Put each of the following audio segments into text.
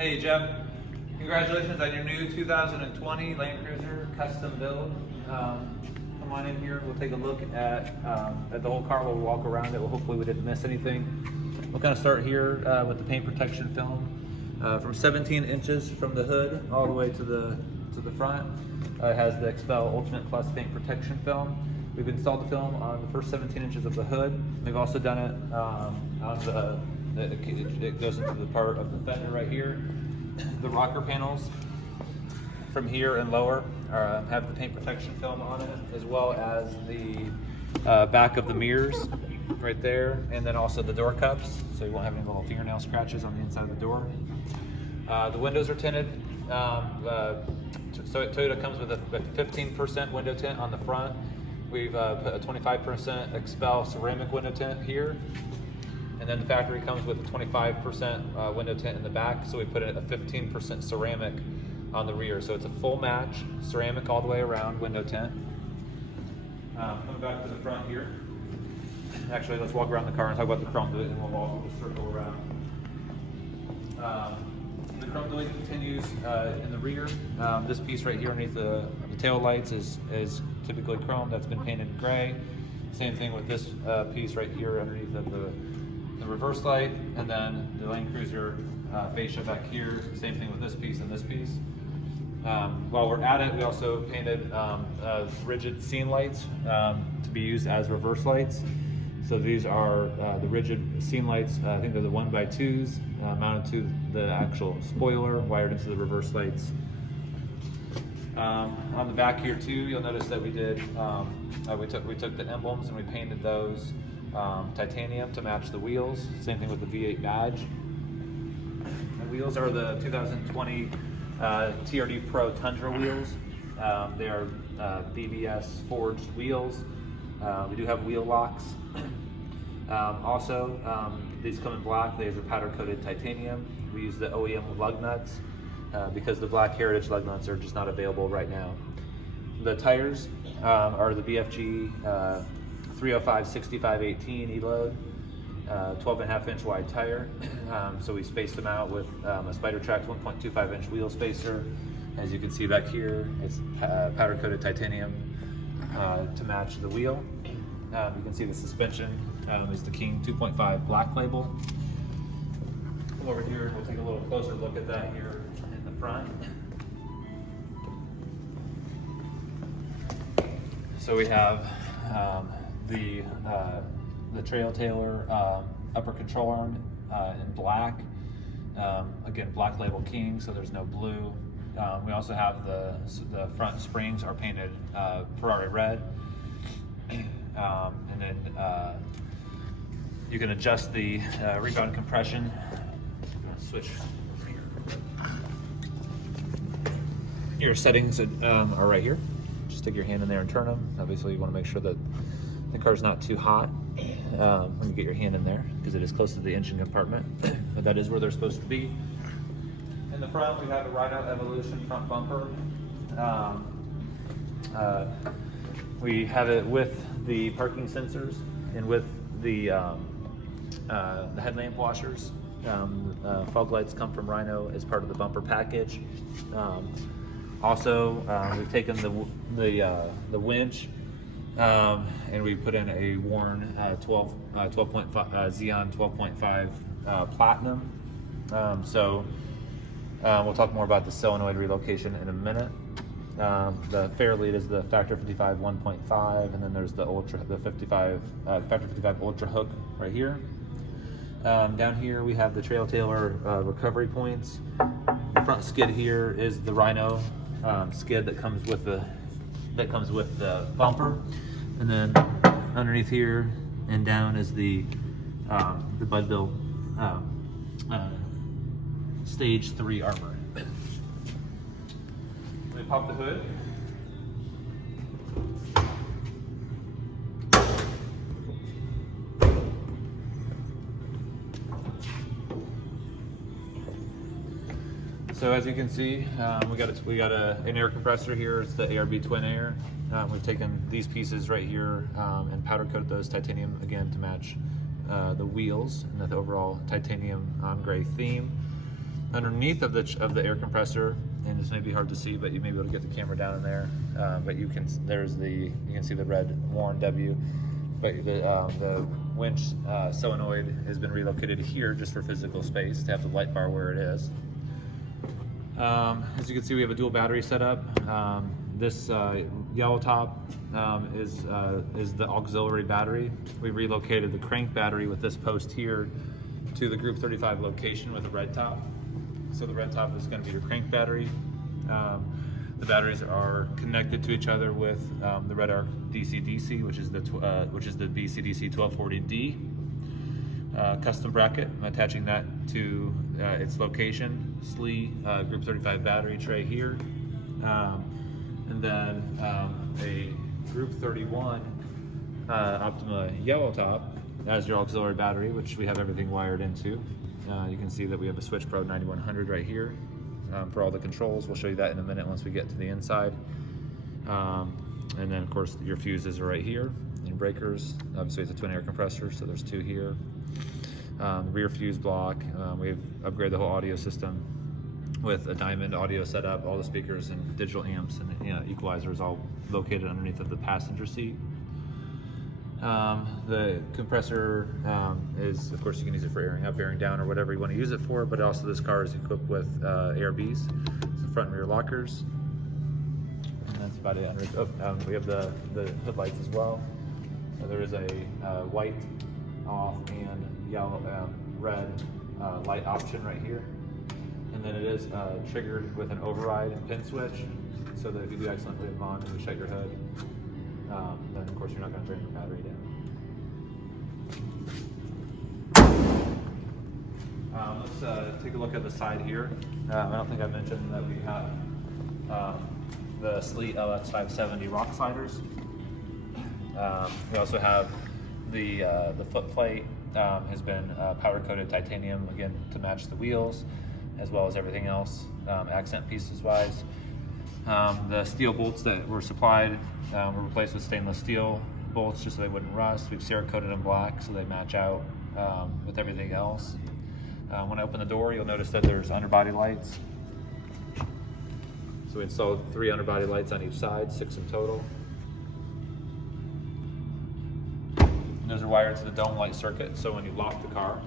Hey Jeff, congratulations on your new 2020 Land Cruiser custom build. Come on in here, we'll take a look at the whole car. We'll walk around it. Well, hopefully we didn't miss anything. We'll kind of start here with the paint protection film. From 17 inches from the hood all the way to the front. It has the Expel Ultimate Plus paint protection film. We've installed the film on the first 17 inches of the hood. We've also done it on it goes into the part of the fender right here. The rocker panels from here and lower have the paint protection film on it, as well as the back of the mirrors right there, and then also the door cups, so you won't have any little fingernail scratches on the inside of the door. The windows are tinted. So Toyota comes with a 15% window tint on the front. We've put a 25% Expel ceramic window tint here. And then the factory comes with a 25% window tint in the back, so we put a 15% ceramic on the rear. So it's a full match, ceramic all the way around, window tint. Coming back to the front here. Actually, let's walk around the car and talk about the chrome duet, and we'll circle around. The chrome duet continues in the rear. This piece right here underneath the tail lights is typically chrome that's been painted gray. Same thing with this piece right here underneath of the reverse light, and then the Land Cruiser fascia back here. Same thing with this piece and this piece. While we're at it, we also painted rigid scene lights to be used as reverse lights. So these are the rigid scene lights. I think they're the 1x2s mounted to the actual spoiler, wired into the reverse lights. On the back here too, you'll notice that we did we took the emblems and we painted those titanium to match the wheels. Same thing with the V8 badge. The wheels are the 2020 TRD Pro Tundra wheels. They are BBS forged wheels. We do have wheel locks. Also, these come in black. These are powder coated titanium. We use the OEM lug nuts because the black Heritage lug nuts are just not available right now. The tires are the BFG 305 6518 E-Load, 12.5 inch wide tire. So we spaced them out with a Spider Trax 1.25 inch wheel spacer. As you can see back here, it's powder coated titanium to match the wheel. You can see the suspension is the King 2.5 black label. Come over here, we'll take a little closer look at that here in the front. So we have the Trail Tailor upper control arm in black. Again, black label King, so there's no blue. We also have the front springs are painted Ferrari red. And then you can adjust the rebound compression. Switch here. Your settings are right here. Just stick your hand in there and turn them. Obviously, you want to make sure that the car's not too hot when you get your hand in there, because it is close to the engine compartment, but that is where they're supposed to be. In the front, we have a Rhino Evolution front bumper. We have it with the parking sensors and with the headlamp washers. Fog lights come from Rhino as part of the bumper package. Also, we've taken the winch and we put in a worn 12.5 Xeon 12.5 Platinum. We'll talk more about the solenoid relocation in a minute. The fair lead is the Factor 55 1.5, and then there's the Factor 55 Ultra hook right here. Down here we have the Trail Tailor recovery points. The front skid here is the Rhino skid that comes with the bumper, and then underneath here and down is the Bud Bill Stage 3 armor. We pop the hood. So as you can see, we got an air compressor here. It's the ARB Twin Air. We've taken these pieces right here and powder coated those titanium again to match the wheels and the overall titanium gray theme. underneath of the air compressor, and this may be hard to see, but you may be able to get the camera down in there. But you can see the red Warren W. But the winch solenoid has been relocated here just for physical space to have the light bar where it is. As you can see, we have a dual battery setup. This yellow top is the auxiliary battery. We relocated the crank battery with this post here to the Group 35 location with a red top. So the red top is going to be your crank battery. The batteries are connected to each other with the red arc DC-DC, which is the BCDC 1240D custom bracket. I'm attaching that to its location, SLE Group 35 battery tray here, and then a Group 31 Optima yellow top as your auxiliary battery, which we have everything wired into. You can see that we have a Switch Pro 9100 right here for all the controls. We'll show you that in a minute once we get to the inside. And then of course your fuses are right here, and breakers. Obviously it's a twin air compressor, so there's two here. Rear fuse block. We've upgraded the whole audio system with a diamond audio setup, all the speakers and digital amps and equalizers all located underneath of the passenger seat. The compressor is, of course, you can use it for airing up, airing down, or whatever you want to use it for, but also this car is equipped with ARBs, so front and rear lockers. And that's about it. We have the headlights as well. So there is a white off and yellow, red light option right here. And then it is triggered with an override pin switch, so that if you do accidentally leave on and you shut your hood, then of course you're not going to drain your battery down. Let's take a look at the side here. I don't think I mentioned that we have the SLE LX570 rock sliders. We also have the foot plate has been powder coated titanium, again to match the wheels, as well as everything else accent pieces wise. The steel bolts that were supplied were replaced with stainless steel bolts just so they wouldn't rust. We've Cerakoted them black so they match out with everything else. When I open the door, you'll notice that there's underbody lights. So we installed 3 underbody lights on each side, 6 in total. And those are wired to the dome light circuit, so when you lock the car,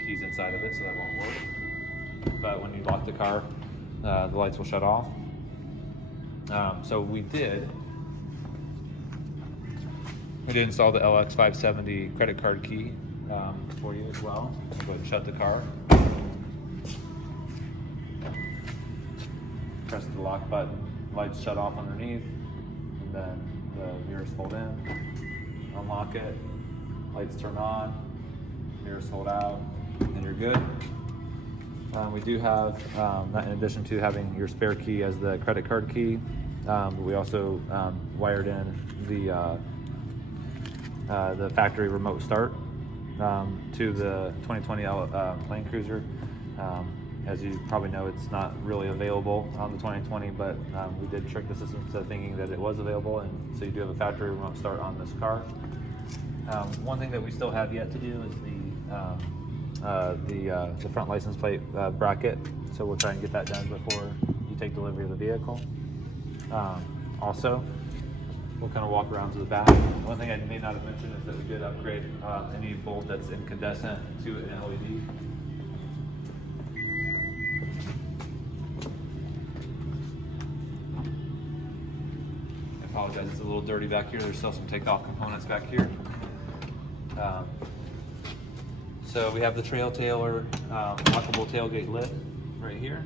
keys inside of it, so that won't work. But when you lock the car, the lights will shut off. So we did install the LX570 credit card key for you as well. Go ahead and shut the car. Press the lock button, lights shut off underneath, and then the mirrors fold in. Unlock it, lights turn on, mirrors fold out, and you're good. We do have, in addition to having your spare key as the credit card key, we also wired in the factory remote start to the 2020 Land Cruiser. As you probably know, it's not really available on the 2020, but we did trick the system to thinking that it was available, and so you do have a factory remote start on this car. One thing that we still have yet to do is the front license plate bracket, so we'll try and get that done before you take delivery of the vehicle. Also, we'll kind of walk around to the back. One thing I may not have mentioned is that we did upgrade any bolt that's incandescent to an LED. I apologize, it's a little dirty back here. There's still some takeoff components back here. So we have the Trail Tailor lockable tailgate lid right here.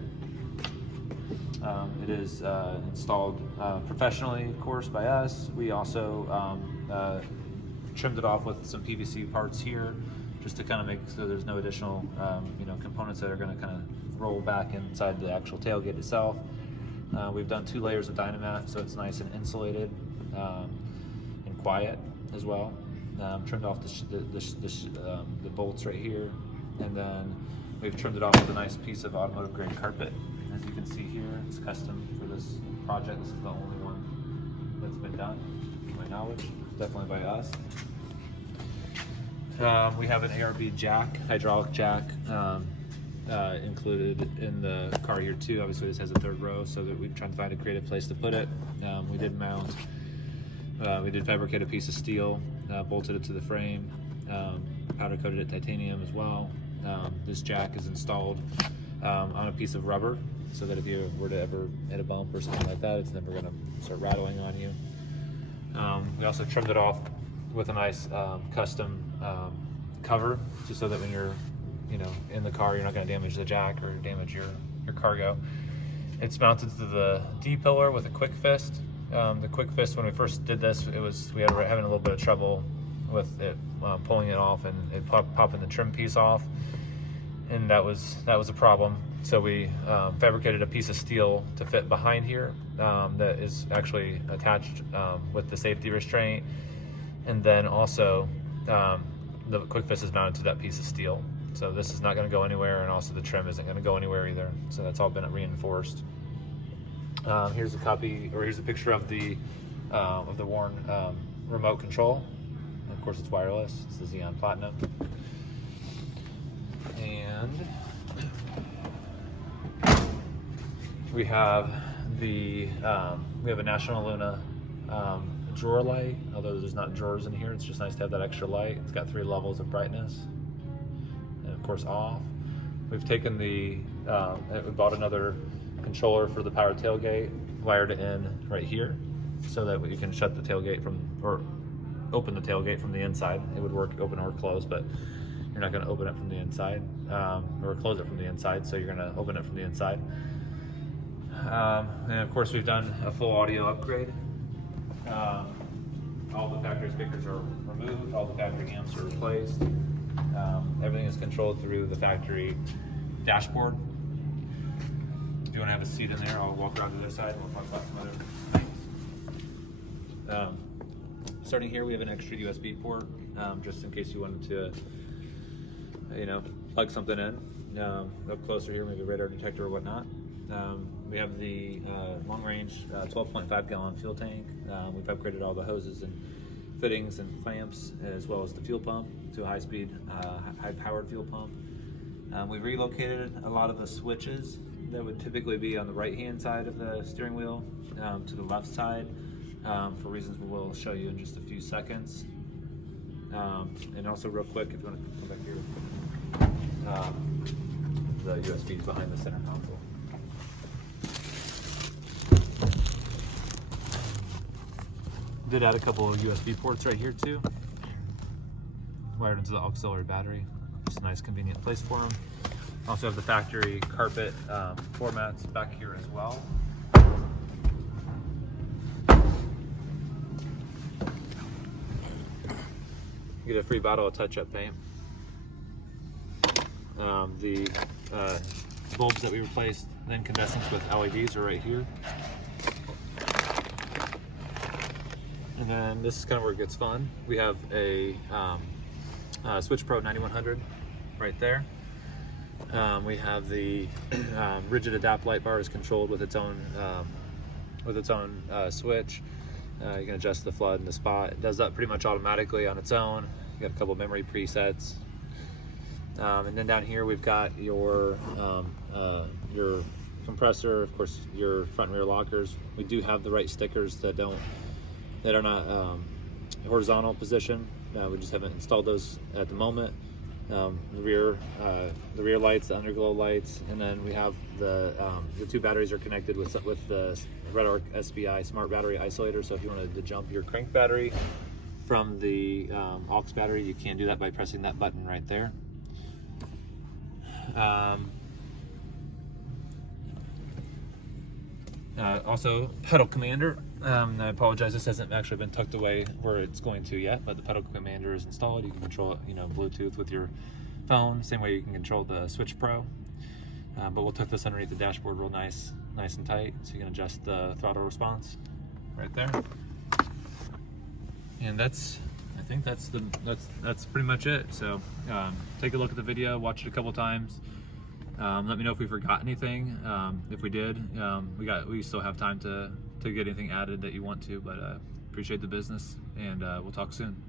It is installed professionally, of course, by us. We also trimmed it off with some PVC parts here, just to kind of make so there's no additional components that are going to kind of roll back inside the actual tailgate itself. We've done 2 layers of Dynamat, so it's nice and insulated and quiet as well. Trimmed off the bolts right here, and then we've trimmed it off with a nice piece of automotive grade carpet. As you can see here, it's custom for this project. This is the only one that's been done, to my knowledge, definitely by us. We have an ARB jack, hydraulic jack, included in the car here too. Obviously this has a third row, so that we're trying to find a creative place to put it. We did mount, we did fabricate a piece of steel, bolted it to the frame, powder coated it titanium as well. This jack is installed on a piece of rubber, so that if you were to ever hit a bump or something like that, it's never going to start rattling on you. We also trimmed it off with a nice custom cover, just so that when you're in the car, you're not going to damage the jack or damage your cargo. It's mounted to the D pillar with a quick fist. The quick fist, when we first did this, we were having a little bit of trouble with it pulling it off and it popping the trim piece off, and that was a problem. So we fabricated a piece of steel to fit behind here that is actually attached with the safety restraint, and then also the quick fist is mounted to that piece of steel. So this is not going to go anywhere, and also the trim isn't going to go anywhere either. So that's all been reinforced. Here's a picture of the worn remote control. And of course, it's wireless. It's the Xeon Platinum. And we have a National Luna drawer light. Although there's not drawers in here, it's just nice to have that extra light. It's got 3 levels of brightness, and of course off. We've taken we bought another controller for the power tailgate, wired it in right here, so that you can shut the tailgate or open the tailgate from the inside. It would work open or close, but you're not going to open it from the inside or close it from the inside, so you're going to open it from the inside. And of course, we've done a full audio upgrade. All the factory speakers are removed, all the factory amps are replaced. Everything is controlled through the factory dashboard. If you want to have a seat in there, I'll walk around to the other side and we'll talk about some other things. Starting here, we have an extra USB port, just in case you wanted to, plug something in. Up closer here, maybe a radar detector or whatnot. We have the long-range 12.5 gallon fuel tank. We've upgraded all the hoses and fittings and clamps, as well as the fuel pump to a high-speed, high-powered fuel pump. We've relocated a lot of the switches that would typically be on the right-hand side of the steering wheel to the left side, for reasons we will show you in just a few seconds. And also, real quick, if you want to come back here, the USB is behind the center console. Did add a couple of USB ports right here too, wired into the auxiliary battery. Just a nice convenient place for them. Also have the factory carpet floor mats back here as well. You get a free bottle of touch-up paint. The bulbs that we replaced, the incandescents with LEDs, are right here. And then this is kind of where it gets fun. We have a Switch Pro 9100 right there. We have the rigid adapt light bar is controlled with its own switch. You can adjust the flood and the spot. It does that pretty much automatically on its own. You got a couple memory presets. And then down here we've got your compressor, of course, your front and rear lockers. We do have the right stickers that are not horizontal position. We just haven't installed those at the moment. The rear lights, the underglow lights, and then we have the 2 batteries are connected with the RedArc SBI smart battery isolator. So if you wanted to jump your crank battery from the aux battery, you can do that by pressing that button right there. Also, pedal commander. I apologize, this hasn't actually been tucked away where it's going to yet, but the pedal commander is installed. You can control it, Bluetooth with your phone, same way you can control the Switch Pro. But we'll tuck this underneath the dashboard real nice and tight, so you can adjust the throttle response right there. And I think that's pretty much it. So take a look at the video, watch it a couple times. Let me know if we forgot anything. If we did, we still have time to get anything added that you want to, but appreciate the business, and we'll talk soon.